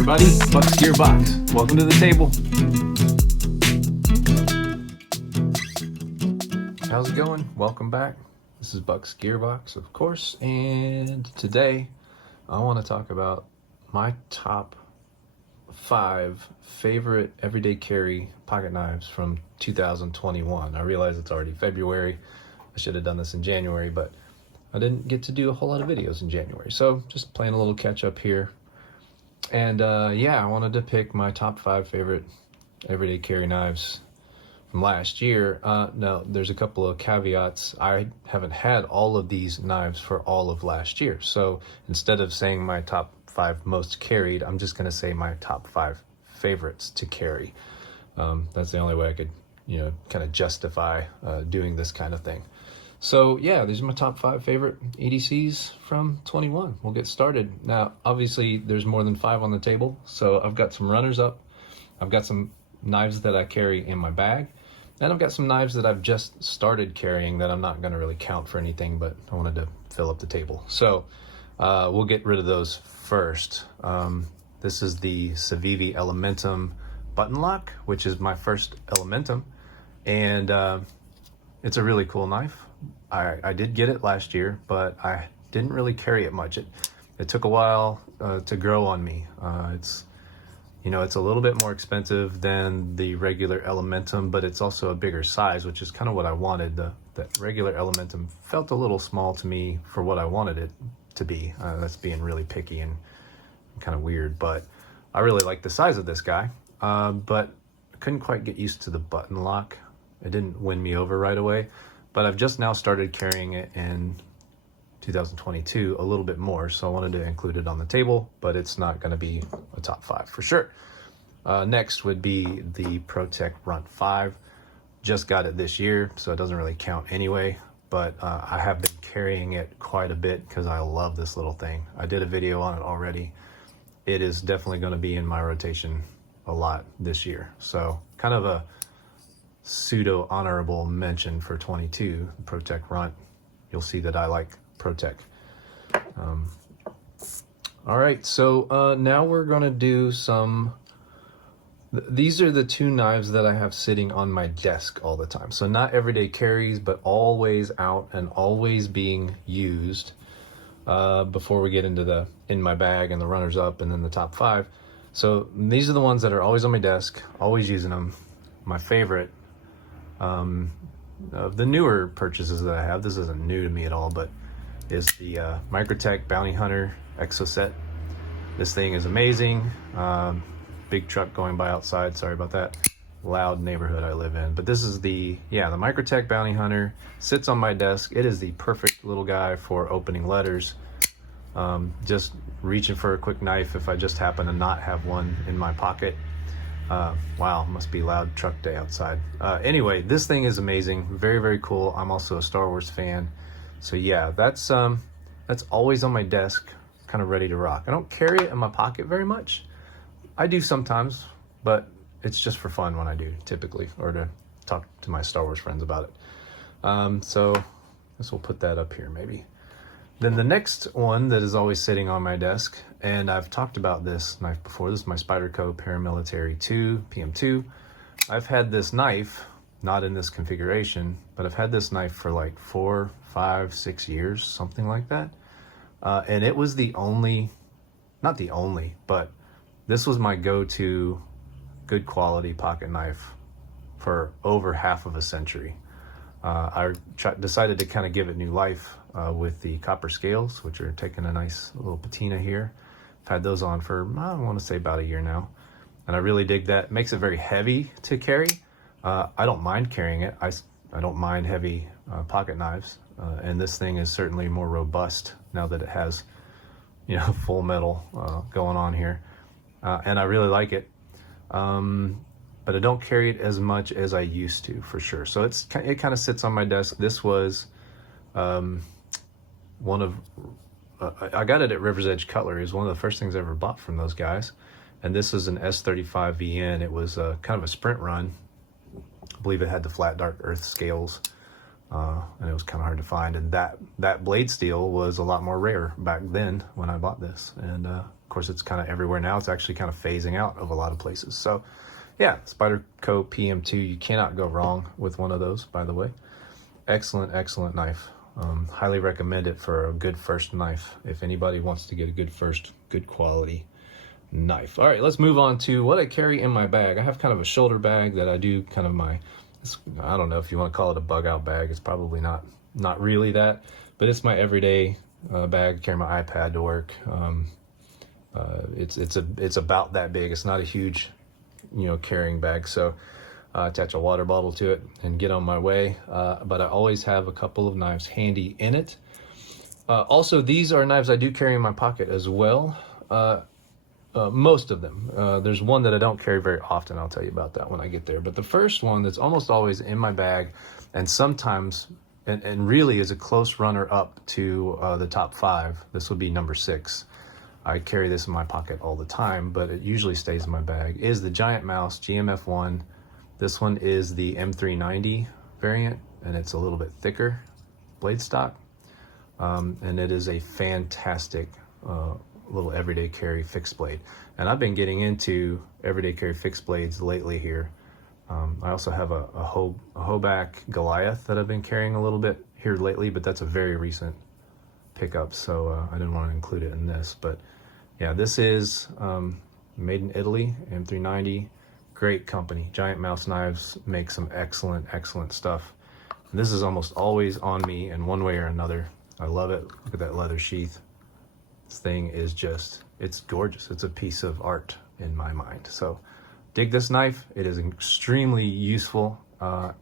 everybody, Bucks Gearbox. Welcome to the table. How's it going? Welcome back. This is Bucks Gearbox, of course, and today I want to talk about my top 5 favorite everyday carry pocket knives from 2021. I realize it's already February. I should have done this in January, but I didn't get to do a whole lot of videos in January, so just playing a little catch up here. And yeah, I wanted to pick my top 5 favorite everyday carry knives from last year. Now, there's a couple of caveats. I haven't had all of these knives for all of last year. So instead of saying my top 5 most carried, I'm just going to say my top 5 favorites to carry. That's the only way I could, kind of justify doing this kind of thing. So yeah, these are my top 5 favorite EDCs from 21. We'll get started. Now, obviously there's more than 5 on the table. So I've got some runners up. I've got some knives that I carry in my bag. And I've got some knives that I've just started carrying that I'm not gonna really count for anything, but I wanted to fill up the table. So we'll get rid of those first. This is the Civivi Elementum button lock, which is my first Elementum. And it's a really cool knife. I did get it last year, but I didn't really carry it much. It took a while to grow on me. It's a little bit more expensive than the regular Elementum, but it's also a bigger size, which is kind of what I wanted. That regular Elementum felt a little small to me for what I wanted it to be. That's being really picky and kind of weird, but I really like the size of this guy. But I couldn't quite get used to the button lock. It didn't win me over right away, but I've just now started carrying it in 2022 a little bit more, so I wanted to include it on the table, but it's not going to be a top 5 for sure. Next would be the ProTech Runt 5. Just got it this year, so it doesn't really count anyway, but I have been carrying it quite a bit because I love this little thing. I did a video on it already. It is definitely going to be in my rotation a lot this year, so kind of a pseudo honorable mention for 22, ProTech Runt. You'll see that I like ProTech. All right, so now we're gonna do some, these are the 2 knives that I have sitting on my desk all the time. So not everyday carries, but always out and always being used before we get into the in my bag and the runners up and then the top 5. So these are the ones that are always on my desk, always using them. My favorite of the newer purchases that I have, this isn't new to me at all, but is the Microtech Bounty Hunter Exoset. This thing is amazing. Big truck going by outside, sorry about that. Loud neighborhood I live in. But this is the Microtech Bounty Hunter. Sits on my desk. It is the perfect little guy for opening letters. Just reaching for a quick knife if I just happen to not have one in my pocket. Wow, must be loud truck day outside. Anyway, this thing is amazing. Very, very cool. I'm also a Star Wars fan. So yeah, that's always on my desk, kind of ready to rock. I don't carry it in my pocket very much. I do sometimes, but it's just for fun when I do, typically, or to talk to my Star Wars friends about it. So I guess we'll put that up here maybe. Then the next one that is always sitting on my desk, and I've talked about this knife before, this is my Spyderco Paramilitary 2, PM2. I've had this knife, not in this configuration, but I've had this knife for like 4, 5, 6 years, something like that. And it was the only, not the only, but this was my go-to good quality pocket knife for over half of a century. I decided to kind of give it new life with the copper scales, which are taking a nice little patina here. I've had those on for, I want to say about a year now. And I really dig that. It makes it very heavy to carry. I don't mind carrying it. I don't mind heavy pocket knives. And this thing is certainly more robust now that it has, full metal going on here. And I really like it. But I don't carry it as much as I used to, for sure. So it kind of sits on my desk. This was one of, I got it at River's Edge Cutlery. It was one of the first things I ever bought from those guys. And this is an S35VN. It was kind of a sprint run. I believe it had the flat dark earth scales. And it was kind of hard to find. And that blade steel was a lot more rare back then when I bought this. And course, it's kind of everywhere now. It's actually kind of phasing out of a lot of places. So yeah, Spyderco PM2, you cannot go wrong with one of those, by the way. Excellent, excellent knife. Highly recommend it for a good first knife if anybody wants to get a good first, good quality knife. All right, let's move on to what I carry in my bag. I have kind of a shoulder bag that I do kind of I don't know if you want to call it a bug out bag. It's probably not really that, but it's my everyday bag. I carry my iPad to work. It's about that big. It's not a huge, carrying bag. So attach a water bottle to it and get on my way. But I always have a couple of knives handy in it. Also, these are knives I do carry in my pocket as well. Most of them. There's one that I don't carry very often. I'll tell you about that when I get there. But the first one that's almost always in my bag, and sometimes, and really is a close runner up to the top 5. This would be number 6. I carry this in my pocket all the time, but it usually stays in my bag, is the Giant Mouse GMF1. This one is the M390 variant, and it's a little bit thicker blade stock. And it is a fantastic little everyday carry fixed blade. And I've been getting into everyday carry fixed blades lately here. I also have a Hoback Goliath that I've been carrying a little bit here lately, but that's a very recent pickup, so I didn't want to include it in this. But yeah, this is made in Italy, M390. Great company. Giant Mouse Knives make some excellent, excellent stuff. And this is almost always on me in one way or another. I love it. Look at that leather sheath. This thing is just, it's gorgeous. It's a piece of art in my mind. So dig this knife. It is extremely useful.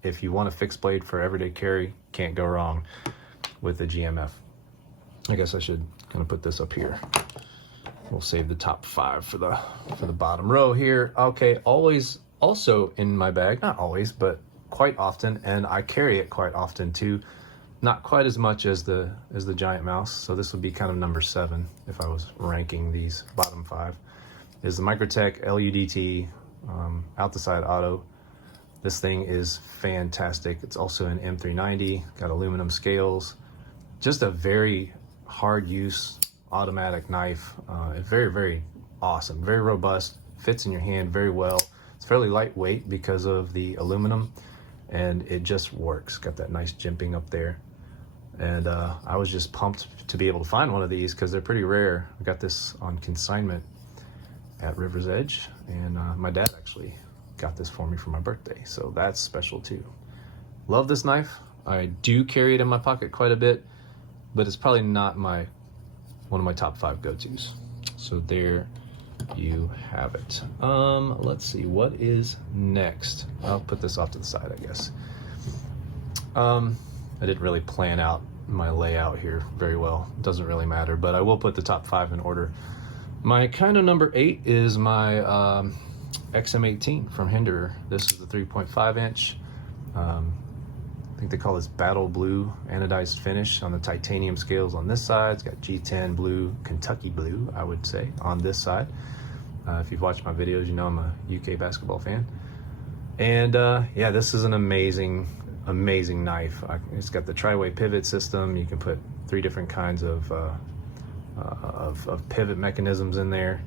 If you want a fixed blade for everyday carry, can't go wrong with the GMF. I guess I should kind of put this up here. We'll save the top 5 for the bottom row here. Okay, always also in my bag, not always, but quite often, and I carry it quite often too. Not quite as much as the Giant Mouse, so this would be kind of number 7 if I was ranking these bottom 5. Is the Microtech LUDT out the side auto. This thing is fantastic. It's also an M390, got aluminum scales. Just a very hard use automatic knife. It's very, very awesome, very robust, fits in your hand very well. It's fairly lightweight because of the aluminum, and it just works. Got that nice jimping up there. And I was just pumped to be able to find one of these because they're pretty rare. I got this on consignment at River's Edge, and my dad actually got this for me for my birthday, so that's special too. Love this knife. I do carry it in my pocket quite a bit, but it's probably not one of my top 5 go-tos. So there you have it. Let's see, what is next? I'll put this off to the side, I guess. I didn't really plan out my layout here very well. It doesn't really matter, but I will put the top 5 in order. My kind of number 8 is my XM18 from Hender. This is the 3.5 inch. I think they call this Battle Blue anodized finish on the titanium scales on this side. It's got G10 blue, Kentucky blue, I would say, on this side. If you've watched my videos, you know I'm a UK basketball fan. And yeah, this is an amazing, amazing knife. It's got the tri-way pivot system. You can put 3 different kinds of pivot mechanisms in there.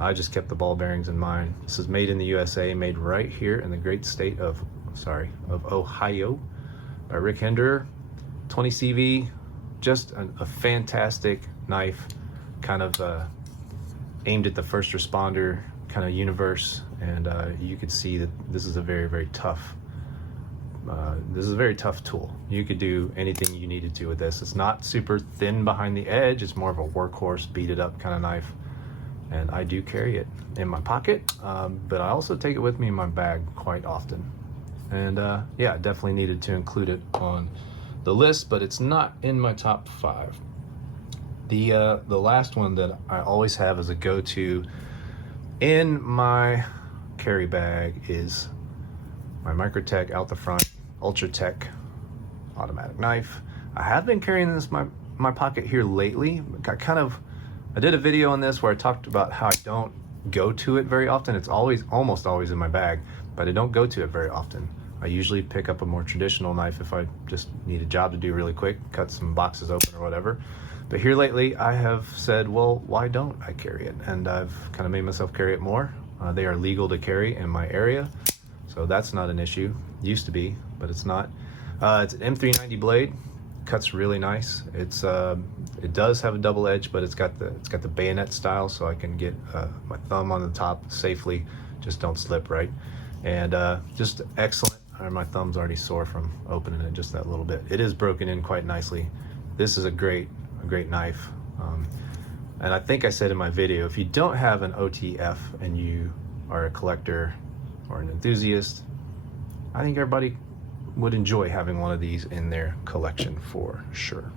I just kept the ball bearings in mind. This is made in the USA, made right here in the great state of Ohio. By Rick Hender, 20 CV, just a fantastic knife, kind of aimed at the first responder kind of universe, and you could see that this is a very, very tough. This is a very tough tool. You could do anything you needed to with this. It's not super thin behind the edge. It's more of a workhorse, beat it up kind of knife, and I do carry it in my pocket, but I also take it with me in my bag quite often. And yeah, definitely needed to include it on the list, but it's not in my top 5. The last one that I always have as a go-to in my carry bag is my Microtech out the front Ultratech automatic knife. I have been carrying this in my pocket here lately. I did a video on this where I talked about how I don't go to it very often. It's almost always in my bag, but I don't go to it very often. I usually pick up a more traditional knife if I just need a job to do really quick, cut some boxes open or whatever. But here lately, I have said, well, why don't I carry it? And I've kind of made myself carry it more. They are legal to carry in my area, so that's not an issue. Used to be, but it's not. It's an M390 blade. Cuts really nice. It does have a double edge, but it's got the bayonet style, so I can get my thumb on the top safely. Just don't slip, right? And just excellent. My thumb's already sore from opening it just that little bit. It is broken in quite nicely. This is a great knife. And I think I said in my video, if you don't have an OTF and you are a collector or an enthusiast, I think everybody would enjoy having one of these in their collection for sure.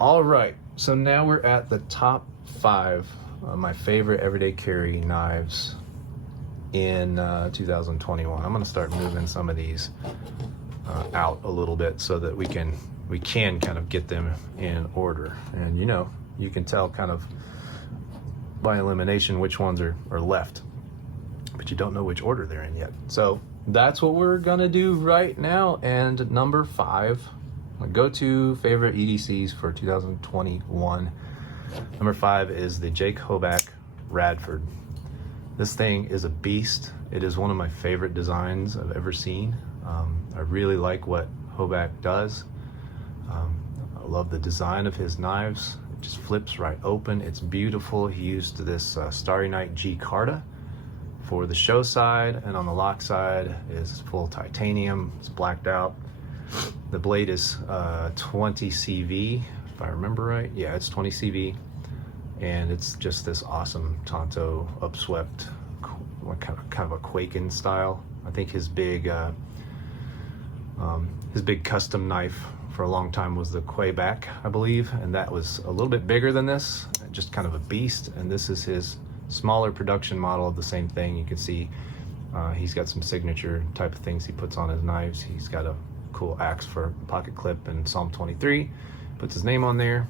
All right, so now we're at the top 5 of my favorite everyday carry knives in 2021. I'm going to start moving some of these out a little bit so that we can kind of get them in order. And you can tell kind of by elimination which ones are left, but you don't know which order they're in yet. So that's what we're gonna do right now. And number 5, my go-to favorite EDCs for 2021. Number 5 is the Jake Hoback Radford. This thing is a beast. It is one of my favorite designs I've ever seen. I really like what Hoback does. I love the design of his knives. It just flips right open. It's beautiful. He used this Starry Night G Carta for the show side, and on the lock side is full titanium. It's blacked out. The blade is 20 CV, if I remember right. Yeah, it's 20 CV, and it's just this awesome Tonto upswept, kind of a Quaken style. I think his big custom knife for a long time was the Quayback, I believe, and that was a little bit bigger than this, just kind of a beast. And this is his smaller production model of the same thing. You can see he's got some signature type of things he puts on his knives. He's got a cool axe for pocket clip and Psalm 23, puts his name on there.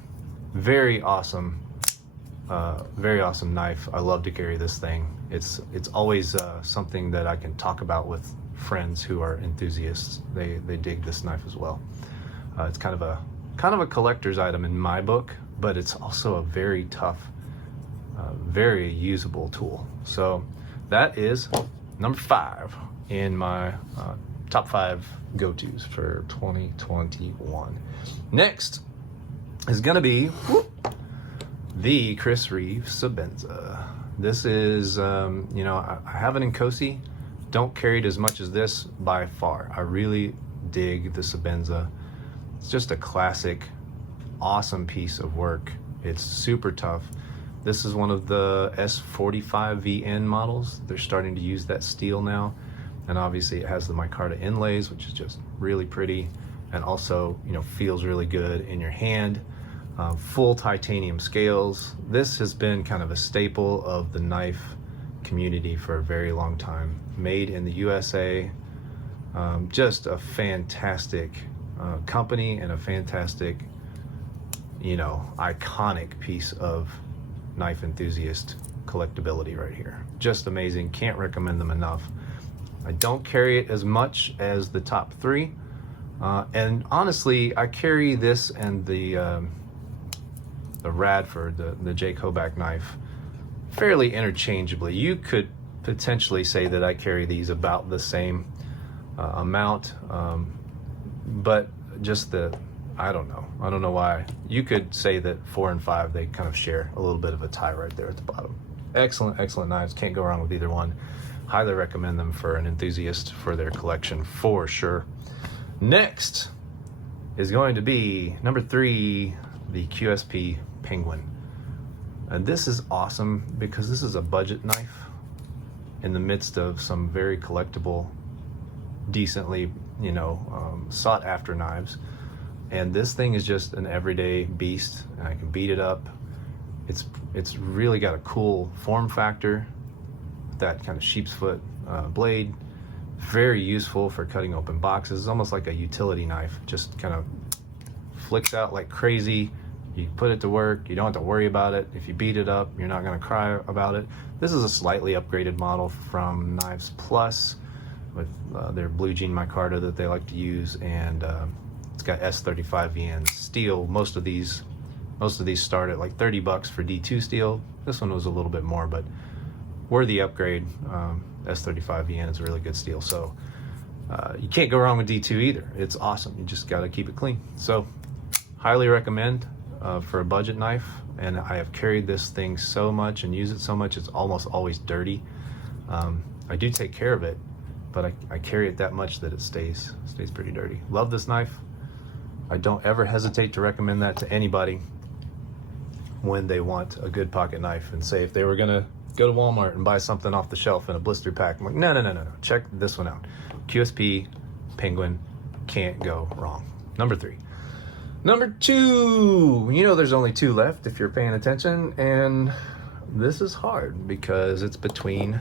Very awesome knife. I love to carry this thing. It's always something that I can talk about with friends who are enthusiasts. They dig this knife as well. It's kind of a collector's item in my book, but it's also a very tough, very usable tool. So that is number 5 in my top 5 go-tos for 2021. Next is gonna be the Chris Reeve Sebenza. This is, I have it in Cosi. Don't carry it as much as this by far. I really dig the Sebenza. It's just a classic, awesome piece of work. It's super tough. This is one of the S45VN models. They're starting to use that steel now. And obviously it has the micarta inlays, which is just really pretty. And also, feels really good in your hand. Full titanium scales. This has been kind of a staple of the knife community for a very long time. Made in the USA. Just a fantastic company and a fantastic, iconic piece of knife enthusiast collectability right here. Just amazing. Can't recommend them enough. I don't carry it as much as the top 3. And honestly, I carry this and the Radford, the Jake Hoback knife, fairly interchangeably. You could potentially say that I carry these about the same amount, but just I don't know why. You could say that 4 and 5, they kind of share a little bit of a tie right there at the bottom. Excellent knives. Can't go wrong with either one. Highly recommend them for an enthusiast for their collection for sure. Next is going to be number 3, the QSP Penguin. And this is awesome because this is a budget knife in the midst of some very collectible, decently, sought after knives. And this thing is just an everyday beast, and I can beat it up. It's really got a cool form factor, that kind of sheep's foot blade. Very useful for cutting open boxes. It's almost like a utility knife, just kind of flicks out like crazy. You put it to work, you don't have to worry about it. If you beat it up, you're not gonna cry about it. This is a slightly upgraded model from Knives Plus with their blue jean micarta that they like to use, and it's got S35VN steel. Most of these Most of these start at like 30 bucks for D2 steel. This one was a little bit more, but worthy upgrade. S35VN is a really good steel, so you can't go wrong with D2 either. It's awesome. You just got to keep it clean. So highly recommend for a budget knife. And I have carried this thing so much and used it so much, it's almost always dirty. I do take care of it, but I carry it that much that it stays pretty dirty. Love this knife. I don't ever hesitate to recommend that to anybody when they want a good pocket knife, and say if they were gonna go to Walmart and buy something off the shelf in a blister pack, I'm like, no, check this one out. QSP Penguin, can't go wrong. Number 3. Number 2, you know there's only 2 left if you're paying attention, and this is hard because it's between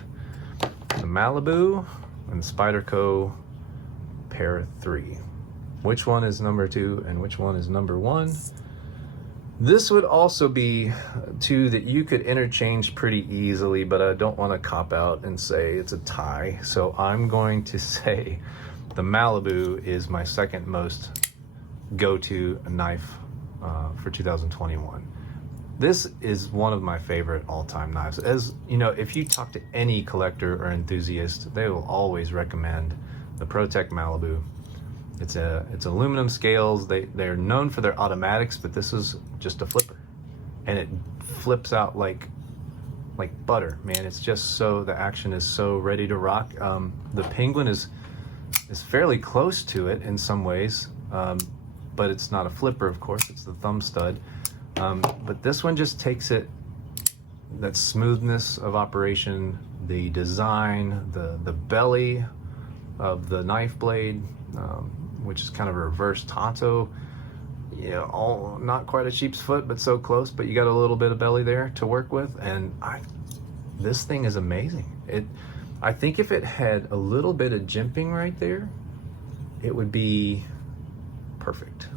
the Malibu and the Spyderco Para 3. Which one is number 2 and which one is number 1? This would also be 2 that you could interchange pretty easily, but I don't want to cop out and say it's a tie. So I'm going to say the Malibu is my second most go-to knife for 2021. This is one of my favorite all-time knives. As you know, if you talk to any collector or enthusiast, they will always recommend the ProTech Malibu. It's aluminum scales. They're known for their automatics, but this is just a flipper, and it flips out like butter, man. It's just so, the action is so ready to rock. The Penguin is fairly close to it in some ways, but it's not a flipper, of course. It's the thumb stud, but this one just takes it, that smoothness of operation, the design, the belly of the knife blade, which is kind of a reverse Tonto. Yeah, all not quite a sheep's foot, but so close. But you got a little bit of belly there to work with, and this thing is amazing. I think if it had a little bit of jimping right there, it would be perfect.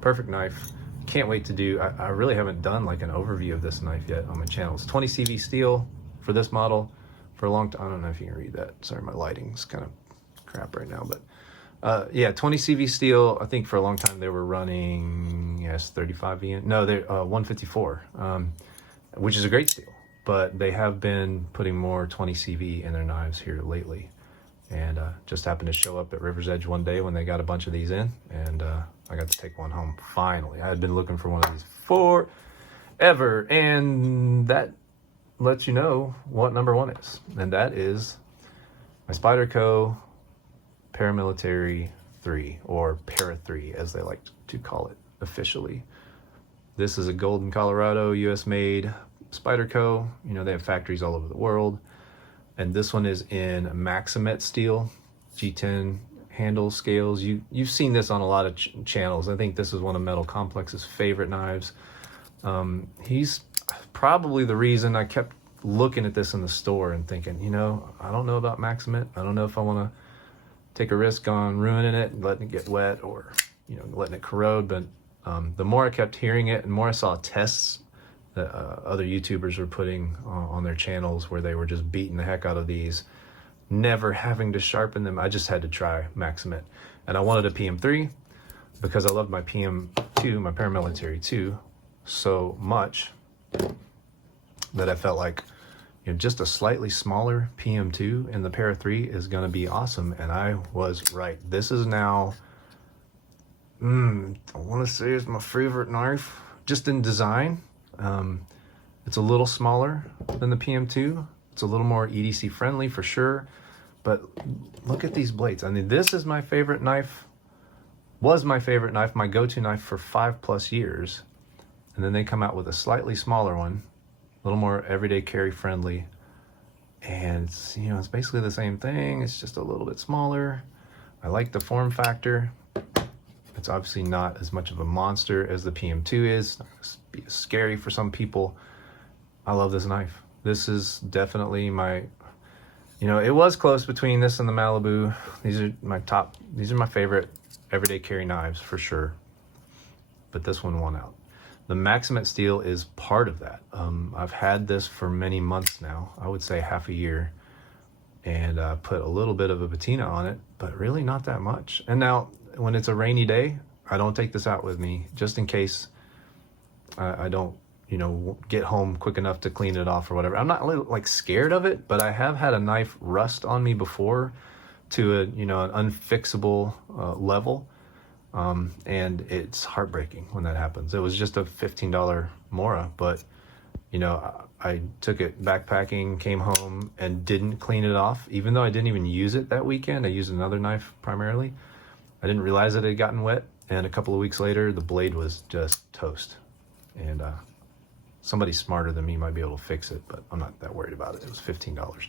Perfect knife. Can't wait to do. I really haven't done like an overview of this knife yet on my channel. It's 20 CV steel for this model for a long time. I don't know if you can read that. Sorry, my lighting's kind of crap right now, but yeah, 20 CV steel. I think for a long time they were running S35VN. No, they're 154, which is a great steel, but they have been putting more 20 CV in their knives here lately. And just happened to show up at River's Edge one day when they got a bunch of these in, and I got to take one home finally. I had been looking for one of these forever, and that lets you know what number 1 is, and that is my Spyderco Paramilitary 3, or Para 3 as they like to call it officially. This is a Golden, Colorado, US made Spyderco. You know, they have factories all over the world. And this one is in Maximet steel, G10 handle scales. You've seen this on a lot of channels. I think this is one of Metal Complex's favorite knives. He's probably the reason I kept looking at this in the store and thinking, you know, I don't know about Maximet. I don't know if I want to take a risk on ruining it and letting it get wet, or, you know, letting it corrode. But the more I kept hearing it and more I saw tests that other YouTubers were putting on their channels where they were just beating the heck out of these, never having to sharpen them, I just had to try Maximet. And I wanted a PM3 because I loved my PM2, my Paramilitary 2, so much that I felt like, you know, just a slightly smaller PM2 in the Para 3 is going to be awesome. And I was right. This is now, I want to say it's my favorite knife, just in design. It's a little smaller than the PM2. It's a little more EDC friendly for sure. But look at these blades. I mean, this is my favorite knife, was my favorite knife, my go-to knife for 5+ years. And then they come out with a slightly smaller one, a little more everyday carry friendly. And it's, you know, it's basically the same thing. It's just a little bit smaller. I like the form factor. It's obviously not as much of a monster as the PM2 is. It's not going to be scary for some people. I love this knife. This is definitely my, you know, it was close between this and the Malibu. These are my favorite everyday carry knives for sure. But this one won out. The Maximet steel is part of that. I've had this for many months now. I would say half a year. And put a little bit of a patina on it, but really not that much. And now, when it's a rainy day, I don't take this out with me, just in case I don't, you know, get home quick enough to clean it off or whatever. I'm not like scared of it, but I have had a knife rust on me before to a, you know, an unfixable level. And it's heartbreaking when that happens. It was just a $15 Mora, but you know, I took it backpacking, came home and didn't clean it off, even though I didn't even use it that weekend. I used another knife primarily. I didn't realize that it had gotten wet, and a couple of weeks later, the blade was just toast. And somebody smarter than me might be able to fix it, but I'm not that worried about it. It was $15.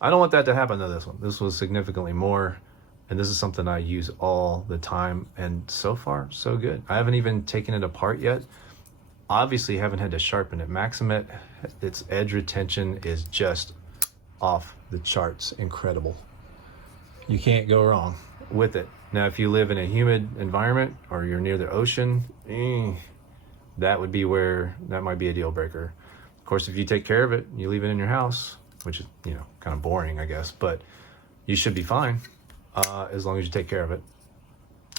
I don't want that to happen to this one. This was significantly more, and this is something I use all the time, and so far, so good. I haven't even taken it apart yet. Obviously haven't had to sharpen it. Maximet, its edge retention is just off the charts. Incredible. You can't go wrong with it. Now, if you live in a humid environment or you're near the ocean, that would be where that might be a deal breaker. Of course, if you take care of it, you leave it in your house, which is, you know, kind of boring, I guess, but you should be fine as long as you take care of it.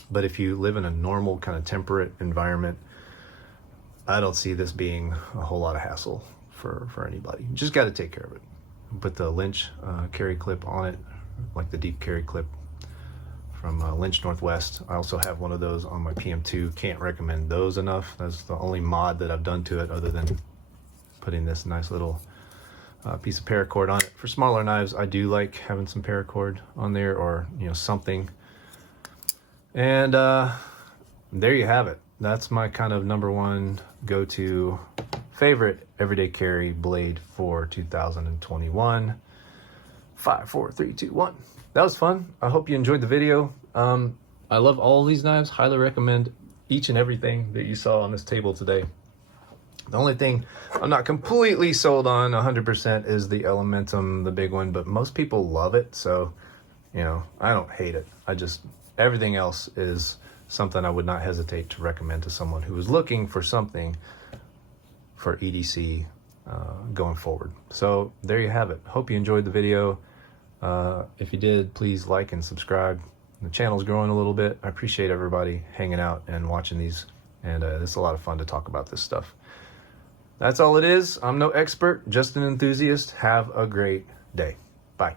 But if you live in a normal kind of temperate environment, I don't see this being a whole lot of hassle for anybody. You just got to take care of it. Put the Lynch carry clip on it, like the deep carry clip from Lynch Northwest. I also have one of those on my PM2. Can't recommend those enough. That's the only mod that I've done to it, other than putting this nice little piece of paracord on it. For smaller knives, I do like having some paracord on there, or, you know, something. And there you have it. That's my kind of number one go-to favorite everyday carry blade for 2021. 5, 4, 3, 2, 1. That was fun. I hope you enjoyed the video. I love all of these knives. Highly recommend each and everything that you saw on this table today. The only thing I'm not completely sold on 100% is the Elementum, the big one, but most people love it. So, you know, I don't hate it. Everything else is something I would not hesitate to recommend to someone who is looking for something for EDC going forward. So there you have it. Hope you enjoyed the video. If you did, please like and subscribe. The channel's growing a little bit. I appreciate everybody hanging out and watching these, and it's a lot of fun to talk about this stuff. That's all it is. I'm no expert, just an enthusiast. Have a great day. Bye.